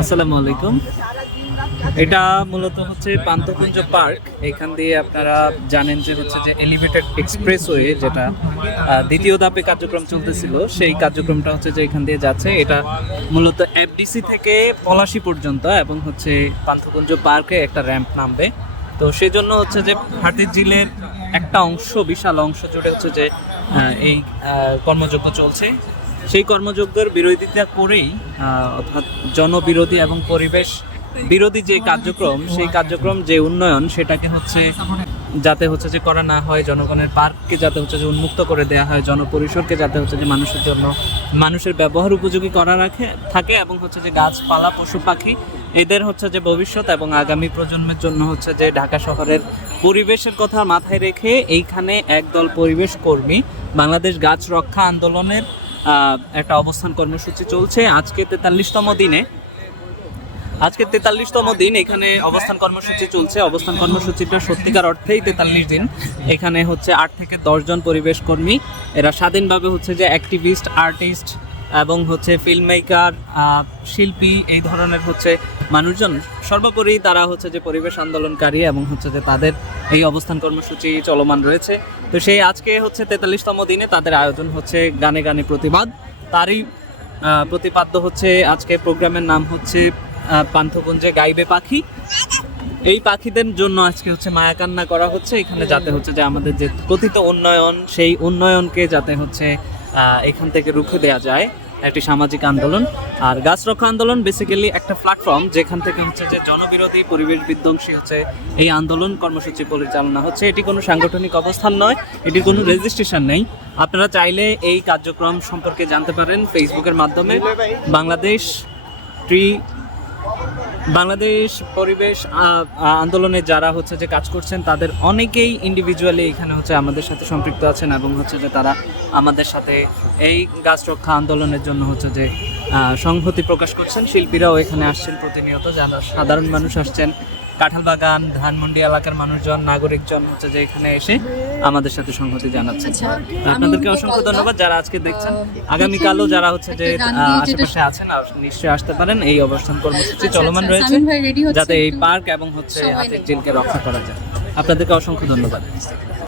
আসসালামু আলাইকুম। এটা মূলত হচ্ছে পান্থকুঞ্জ পার্ক। এখান দিয়ে আপনারা জানেন যে হচ্ছে যে এলিভেটেড এক্সপ্রেসওয়ে যেটা দ্বিতীয় ধাপে কার্যক্রম চলতেছিল, সেই কার্যক্রমটা হচ্ছে যে এখান দিয়ে যাচ্ছে। এটা মূলত এফডিসি থেকে পলাশী পর্যন্ত এবং হচ্ছে পান্থকুঞ্জ পার্কে একটা র্যাম্প নামবে। তো সেই জন্য হচ্ছে যে হাতিঝিলের একটা অংশ, বিশাল অংশ জুড়ে হচ্ছে যে এই কর্মযজ্ঞ চলছে। সেই কর্মযজ্ঞের বিরোধিতা করেই অর্থাৎ জনবিরোধী এবং পরিবেশ বিরোধী যে কার্যক্রম, সেই কার্যক্রম যে উন্নয়ন, সেটাকে হচ্ছে যাতে হচ্ছে যে করা না হয়, জনগণের পার্ককে যাতে হচ্ছে যে উন্মুক্ত করে দেওয়া হয়, জনপরিসরকে যাতে হচ্ছে যে মানুষের জন্য মানুষের ব্যবহার উপযোগী করা থাকে এবং হচ্ছে যে গাছপালা পশু পাখি এদের হচ্ছে যে ভবিষ্যৎ এবং আগামী প্রজন্মের জন্য হচ্ছে যে ঢাকা শহরের পরিবেশের কথা মাথায় রেখে এইখানে একদল পরিবেশ কর্মী বাংলাদেশ গাছ রক্ষা আন্দোলনের একটা অবস্থান কর্মসূচি চলছে। আজকে 43তম দিন এখানে অবস্থান কর্মসূচি চলছে। অবস্থান কর্মসূচিটা সত্যিকার অর্থেই 43 দিন। এখানে হচ্ছে 8 থেকে 10 জন পরিবেশ কর্মী, এরা স্বাধীনভাবে হচ্ছে যে অ্যাক্টিভিস্ট, আর্টিস্ট এবং হচ্ছে ফিল্ম মেকার, শিল্পী, এই ধরনের হচ্ছে মানুষজন, সর্বোপরি তারা হচ্ছে যে পরিবেশ আন্দোলনকারী এবং হচ্ছে যে তাদের এই অবস্থান কর্মসূচি চলমান রয়েছে। তো সেই আজকে হচ্ছে 43তম দিনে তাদের আয়োজন হচ্ছে গানে গানে প্রতিবাদ। তারই প্রতিপাদ্য হচ্ছে আজকে প্রোগ্রামের নাম হচ্ছে পান্থকুঞ্জে গাইবে পাখি। এই পাখিদের জন্য আজকে হচ্ছে মায়াকান্না করা হচ্ছে এখানে, যাতে হচ্ছে যে আমাদের যে কথিত উন্নয়ন, সেই উন্নয়নকে যাতে হচ্ছে এখান থেকে রুখে দেওয়া যায়। একটি সামাজিক আন্দোলন আর গাছ রক্ষা আন্দোলন বেসিক্যালি একটা প্ল্যাটফর্ম যেখান থেকে হচ্ছে যে জনবিরোধী পরিবেশ বিধ্বংসী হচ্ছে এই আন্দোলন কর্মসূচি পরিচালনা হচ্ছে। এটি কোনো সাংগঠনিক অবস্থান নয়, এটির কোনো রেজিস্ট্রেশন নেই। আপনারা চাইলে এই কার্যক্রম সম্পর্কে জানতে পারেন ফেসবুকের মাধ্যমে। বাংলাদেশ পরিবেশ আন্দোলনে যারা হচ্ছে যে কাজ করছেন তাদের অনেকেই ইন্ডিভিজুয়ালি এখানে হচ্ছে আমাদের সাথে সম্পৃক্ত আছেন এবং হচ্ছে যে তারা আমাদের সাথে এই গাছ রক্ষা আন্দোলনের জন্য হচ্ছে যে সংহতি প্রকাশ করছেন। শিল্পীরাও এখানে আসছেন প্রতিনিয়ত, যারা সাধারণ মানুষ আসছেন, কাঁঠালবাগান, ধানমন্ডি এলাকার মানুষজন, নাগরিকজন হচ্ছে যে এখানে এসে আমাদের সাথে সংহতি জানাচ্ছেন। আপনাদেরকে অসংখ্য ধন্যবাদ যারা আজকে দেখছেন। আগামীকালও যারা হচ্ছে যে আশেপাশে আছেন নিশ্চয়ই আসতে পারেন। এই অবস্থান কর্মসূচি চলমান রয়েছে যাতে এই পার্ক এবং হচ্ছে হাতিঝিলকে রক্ষা করা যায়। আপনাদেরকে অসংখ্য ধন্যবাদ।